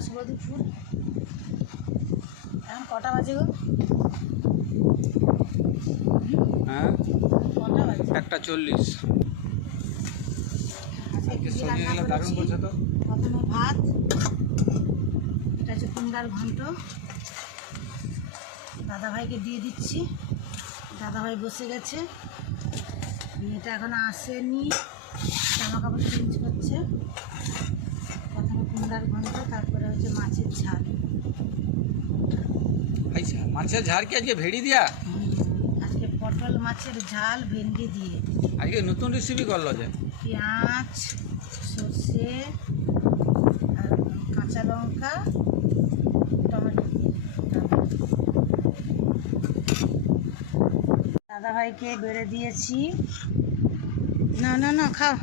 রাষ্ট্রপতি ফুল। এখন কটা বাজে গো? হ্যাঁ, কটা বাজে? 1:40। আজকে কী দিয়ে রান্না করেছি? প্রথমে ভাত, এটা হচ্ছে কুমড়ার ঘন্ট, দাদাভাইকে দিয়ে দিচ্ছি। দাদাভাই বসে গেছে, মেয়েটা এখনো আসেনি, জামা কাপড় চেঞ্জ করছে। প্রথমে কুমড়ার ঘন্ট, তারপরে হচ্ছে মাছের ঝাল। মাছের ঝাড় কি আজকে ভেড়ি দিয়া? আজকে পটল মাছের ঝাল ভেন্ডি দিয়ে। আজকে নতুন রেসিপি করলো যে। পেঁয়াজ, সর্ষে আর কাঁচা লঙ্কা, টমেটো দিয়ে। দাদাভাইকে বেড়ে দিয়েছি। না না না, খাও।